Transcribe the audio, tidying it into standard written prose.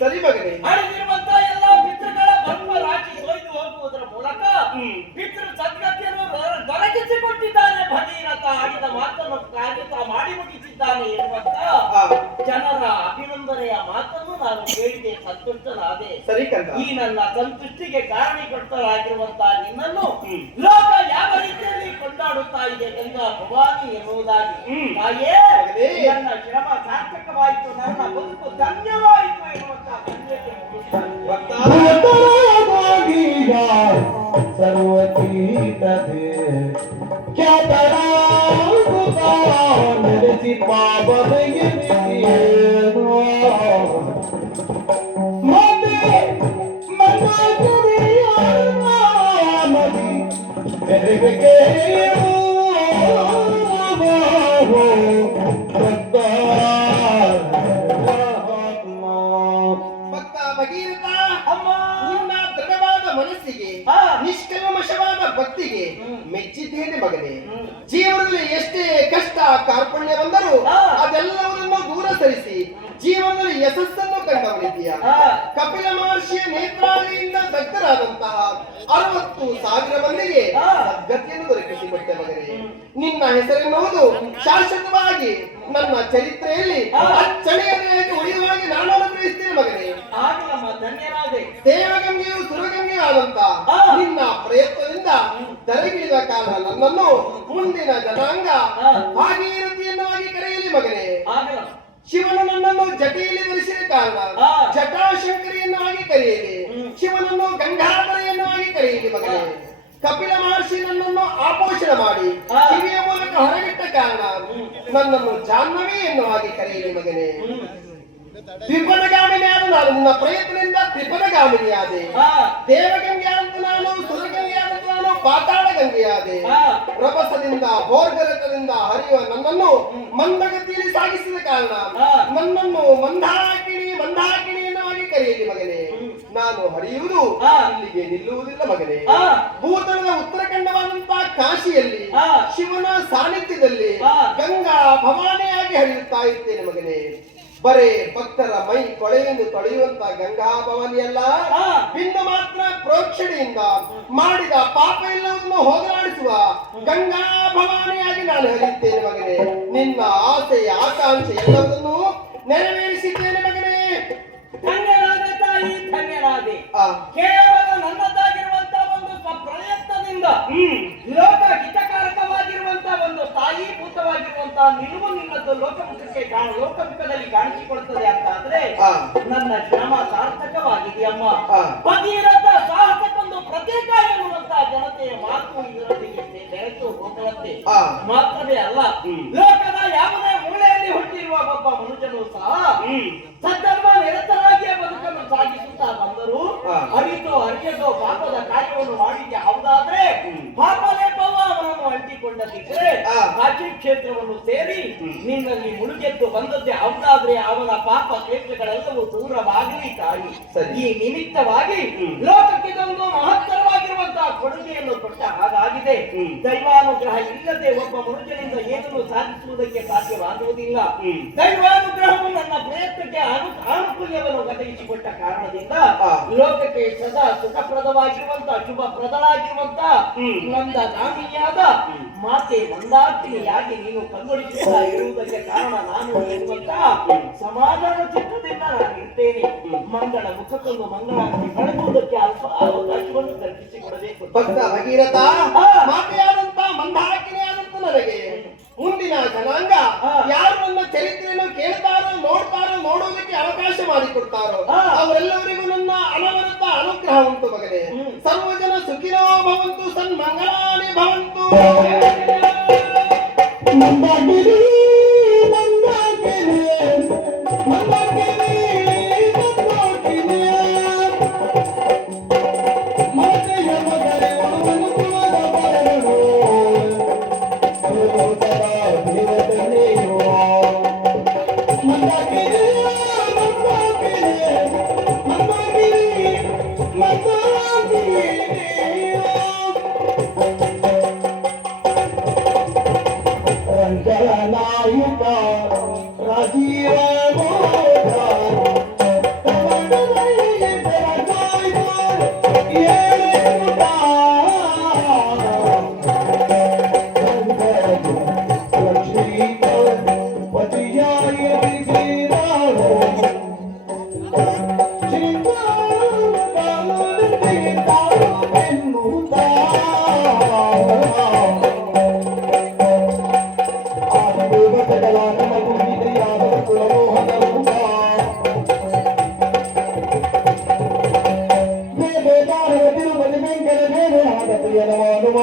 ಸರಿ ಮಗನೇ. ಅಳಿದಿರುವಂತಹ ಎಲ್ಲ ಪಿತೃಗಳ ಭಸ್ಮ ರಾಶಿ ಕೊಯ್ದು ಹೋಗುವುದರ ಮೂಲಕ ಪಿತೃ ಸದ್ಗತಿಯನ್ನು ದೊರಕಿಸಿಕೊಟ್ಟಿದ್ದಾನೆ. ಭಗೀರಥ ಆಡಿದ ಮಾತನ್ನು ಕಾರ್ಯತ ಮಾಡಿ ಮುಗಿಸಿದ್ದಾನೆ ಎನ್ನುವಂತ ಜನರ ಅಭಿನಂದನೆಯ ಮಾತನ್ನು ನಾನು ಕೇಳಿದೆ, ಸಂತುಷ್ಟನಾದೆ. ಸರಿ ಕಂದ. ಈ ನನ್ನ ಸಂತುಷ್ಟಿಗೆ ಕಾರಣೀಕರ್ತರಾಗಿರುವಂತಹ ನಿನ್ನನ್ನು ಲೋಕ ಯಾವ ರೀತಿಯಲ್ಲಿ ಕೊಂಡಾಡುತ್ತಾ ಇದೆ ಗಂಗಾ ಭವಾನಿ ಎನ್ನುವುದಾಗಿ. ತಾಯೇ, ನನ್ನ ಶ್ರಮ ಸಾರ್ಥಕವಾಯಿತು, ನನ್ನ ಬದುಕು ಧನ್ಯವಾಯಿತು ಎನ್ನುವಂತ ಸರ್ವತೀತದೆ ಖ್ಯಾತರಾಸಿ ಪಾಪದಗೆ ಮತ್ತೆ ಮನಗೆ ಮನಸ್ಸಿಗೆ ನಿಷ್ಕಲ್ಮಶವಾದ ಭಕ್ತಿಗೆ ಮೆಚ್ಚಿದ್ದೇನೆ ಮಗನೇ. ಜೀವನದಲ್ಲಿ ಎಷ್ಟೇ ಕಷ್ಟ ಕಾರ್ಪಣ್ಯ ಬಂದರೂ ಅದೆಲ್ಲವನ್ನೂ ದೂರ ಸರಿಸಿ ಜೀವನದಲ್ಲಿ ಯಶಸ್ಸನ್ನು ಕಂಡವನಿದ್ದೀಯ. ಕಪಿಲ ಮಹರ್ಷಿಯ ನೇತ್ರಾಲಯಿಂದ ದಗ್ಧರಾದಂತಹ 60,000 ಮಂದಿಗೆ ಸದ್ಗತಿಯನ್ನು ದೊರಕಿಸಿಕೊಟ್ಟೆ ಮಗನೇ. ನಿನ್ನ ಹೆಸರೆನ್ನುವುದು ಶಾಶ್ವತವಾಗಿ ನನ್ನ ಚರಿತ್ರೆಯಲ್ಲಿ ಅಚ್ಚಳಿಯದೆ ಉಳಿಯುವಾಗಿ ನಾನು ಅನುಗ್ರಹಿಸ್ತೇನೆ ಮಗನೇ. ದೇವಗಂಗೆಯು ಸುರಗಂಗೆಯೂ ಆದಂತ ನಿನ್ನ ಪ್ರಯತ್ನದಿಂದ ದರಗಿಳಿದ ಕಾಲ ನನ್ನನ್ನು ಮುಂದಿನ ಜನಾಂಗ ಭಾಗೀರಥಿಯನ್ನಾಗಿ ಕರೆಯಲಿ ಮಗನೇ. ಶಿವನು ನನ್ನನ್ನು ಜಟೆಯಲ್ಲಿ ಧರಿಸಿದ ಕಾರಣ ಜಟಾಶಂಕರಿಯನ್ನಾಗಿ ಕರೆಯಲಿ. ಶಿವನನ್ನು ಗಂಗಾಧರೆಯನ್ನಾಗಿ ಕರೆಯಲಿ ಮಗನೇ. ಕಪಿಲ ಮಹರ್ಷಿ ನನ್ನನ್ನು ಆಪೋಷಣ ಮಾಡಿ ಕಿವಿಯ ಮೂಲಕ ಹೊರಗಿಟ್ಟ ಕಾರಣ ನನ್ನನ್ನು ಜಾಹ್ನವಿ ಎನ್ನುವಾಗಿ ಕರೆಯಲಿ ಮಗನೇ. ತ್ರಿಪದಗಾಮಿನಿಯಾದ ನಾನು ನಿನ್ನ ಪ್ರಯತ್ನದಿಂದ ತ್ರಿಪದಗಾಮಿನಿಯಾದೆ. ದೇವಗಂಗೆ ಅಂತ ನಾನು, ಸುರಗಂಗೆ ಅಂತ ನಾನು, ಪಾತಾಳ ಗಂಗೆಯಾದೆ. ರಭಸದಿಂದ ಭೋರ್ಗರತದಿಂದ ಹರಿಯುವ ನನ್ನನ್ನು ಮಂದಗತಿಯಲ್ಲಿ ಸಾಗಿಸಿದ ಕಾರಣ ನನ್ನನ್ನು ಮಂದಾಕಿಣಿ ಎನ್ನುವಾಗಿ ಕರೆಯಲಿ ಮಗನೇ. ನಾನು ಹರಿಯುವುದು ಇಲ್ಲಿಗೆ ನಿಲ್ಲುವುದಿಲ್ಲ ಮಗನೇ. ಭೂತಳದ ಉತ್ತರಖಂಡವಾದಂತಹ ಕಾಶಿಯಲ್ಲಿ ಶಿವನ ಸಾನ್ನಿಧ್ಯದಲ್ಲಿ ಗಂಗಾ ಭವಾನಿಯಾಗಿ ಹರಿಯುತ್ತಾ ಇರ್ತೇನೆ ಮಗನೇ. ಬರೇ ಭಕ್ತರ ಮೈ ಕೊಳೆಯನ್ನು ತೊಳೆಯುವಂತ ಗಂಗಾ ಭವಾನಿಯಲ್ಲ, ಬಿಂದು ಮಾತ್ರ ಪ್ರೋಕ್ಷಣೆಯಿಂದ ಮಾಡಿದ ಪಾಪ ಎಲ್ಲವನ್ನು ಹೋಗಲಾಡಿಸುವ ಗಂಗಾ ಭವಾನಿಯಾಗಿ ನಾನು ಹರಿಯುತ್ತೇನೆ ಮಗನೇ. ನಿನ್ನ ಆಸೆ ಆಕಾಂಕ್ಷೆ ಎಲ್ಲವನ್ನೂ ನೆರವೇರಿಸಿದ್ದೇನೆ ಮಗನೇ. ಧನ್ಯರಾದ ತಾಯಿ, ಧನ್ಯರಾದೆ. ಕೇವಲ ನನ್ನದಾಗಿರುವಂತಹ ಒಂದು ಪ್ರಯತ್ನದಿಂದ ಲೋಕ ಹಿತಕ ನಿಲುವು ನಿನ್ನದ್ದು ಲೋಕಮುಖದಲ್ಲಿ ಕಾಣಿಸಿಕೊಳ್ತದೆ ಅಂತ ಆದ್ರೆ ಆ. ನನ್ನ ಶ್ರಮ ಸಾರ್ಥಕವಾಗಿದೆಯಮ್ಮ. ಆ. ಭಗೀರಥ ಸಾಹಸಕ್ಕೊಂದು ಪ್ರತ್ಯೇಕ ಎನ್ನುವಂತ ಜನತೆಯ ಮಾತು ಇದರೊಂದಿಗೆ ಬೆರೆತು ಹೋಗುವಂತೆ ಆ. ಮಾತ್ರವೇ ಅಲ್ಲ, ಲೋಕದ ಯಾವುದೇ ಮೂಲೆಯಲ್ಲಿ ಹುಟ್ಟಿರುವ ಒಬ್ಬ ಮನುಷ್ಯನು ಸಹ ಸದ್ಧರ್ಮ ನಿರತರಾಗಿಯೇ ಬದುಕನ್ನು ಸಾಗಿಸುತ್ತಾ ಬಂದರು. ಆ. ಅರಿಯದೋ ಪಾಪದ ಕಾರ್ಯವನ್ನು ಮಾಡಿದ್ದೆ ಹೌದಾದ್ರೆ ಪಾಪಲೇಪವು ಅವನನ್ನು ಅಂಟಿಕೊಂಡದಿದ್ದರೆ ಆ. ಕಾಶಿ ಕ್ಷೇತ್ರವನ್ನು ಸೇರಿ ನಿನ್ನಲ್ಲಿ ಮುಳುಗೆದ್ದು ಬಂದದ್ದೇ ಹೌದಾದ್ರೆ ಅವನ ಪಾಪ ಕ್ಷೇತ್ರಗಳೆಲ್ಲವೂ ದೂರವಾಗಲಿ ತಾಯಿ. ಸರಿ. ಈ ನಿಮಿತ್ತವಾಗಿ ಲೋಕಕ್ಕಿದೊಂದು ಮಹತ್ತರವಾಗಿರುವಂತಹ ಕೊಡುಗೆಯನ್ನು ಕೊಟ್ಟ ಹಾಗಾಗಿದೆ. ದೈವಾನುಗ್ರಹ ಇಲ್ಲದೆ ಒಬ್ಬ ಮನುಷ್ಯನಿಂದ ಏನನ್ನು ಸಾಧಿಸುವುದಕ್ಕೆ ಸಾಧ್ಯವಾಗುವುದಿಲ್ಲ. ದೈವಾನುಗ್ರಹವು ನನ್ನ ಪ್ರಯತ್ನಕ್ಕೆ ಅನುಕೂಲ್ಯವನ್ನು ಒದಗಿಸಿಕೊಟ್ಟ ಕಾರಣದಿಂದ ಲೋಕಕ್ಕೆ ಸದಾ ಸುಖಪ್ರದವಾಗಿರುವಂತಹ ಶುಭಪ್ರದವಾಗಿರುವಂತ ನಂದ ಗಾಮಿಯಾದ ಮಾತೆ ಮಂದಾಕಿನಿಯಾಗಿ ನೀನು ಕಂಗೊಳಿಸುತ್ತಾ ಇರುವುದಕ್ಕೆ ಕಾರಣ ನಾನು ಎನ್ನುವಂತ ಸಮಾಧಾನ ಚಿತ್ತದಿಂದ ನಾನು ಇರ್ತೇನೆ. ಮಂಗಳ ಮುಖಕ್ಕೊಂದು ಮಂಗಳಾರತಿ ಬೆಳಗುವುದಕ್ಕೆ ಅಲ್ಪ ಅವಕಾಶವನ್ನು ಕಲ್ಪಿಸಿಕೊಡಬೇಕು. ಭಕ್ತ ಭಗೀರಥ ಮಾತೆಯಾದಂತ ಮಂದಾಕಿನಿಯಾದಂತ ನನಗೆ ಮುಂದಿನ ಜನಾಂಗ ಯಾರು ನನ್ನ ಚರಿತ್ರೆಯನ್ನು ಕೇಳ್ತಾರೋ ನೋಡ್ತಾರೋ ನೋಡುವುದಕ್ಕೆ ಅವಕಾಶ ಮಾಡಿಕೊಡ್ತಾರೋ ಅವರೆಲ್ಲವರಿಗೂ ನನ್ನ ಅನವರತ ಅನುಗ್ರಹ ಉಂಟು ಮಗನೇ. ಸರ್ವಜನ ಸುಖಿನೋ ಭವಂತು ಸನ್ಮಂಗಳಾನಿ ಭವಂತು. ಮಂದಾಕಿನಿ ಮಂದಾಕಿನಿ ಮಂದಾಕಿನಿ ಮಂದಾಕಿನಿ ಮಾತೆಯ ಮಗನೇ ಒಳಗನು ಕುಲದ ಬರಲು ಸೋದರ ದೇವತೆಯೋ ಮಂದಾಕಿನಿ ಮಂದಾಕಿನಿ ಮಂದಾಕಿನಿ ಮಂದಾಕಿನಿ ರಂಜನಾಯುತ ರಾಜೀವ ತಿರುಪತಿ ವೆಂಕಟ ದೇವ ಪ್ರಿಯನವಾನುವ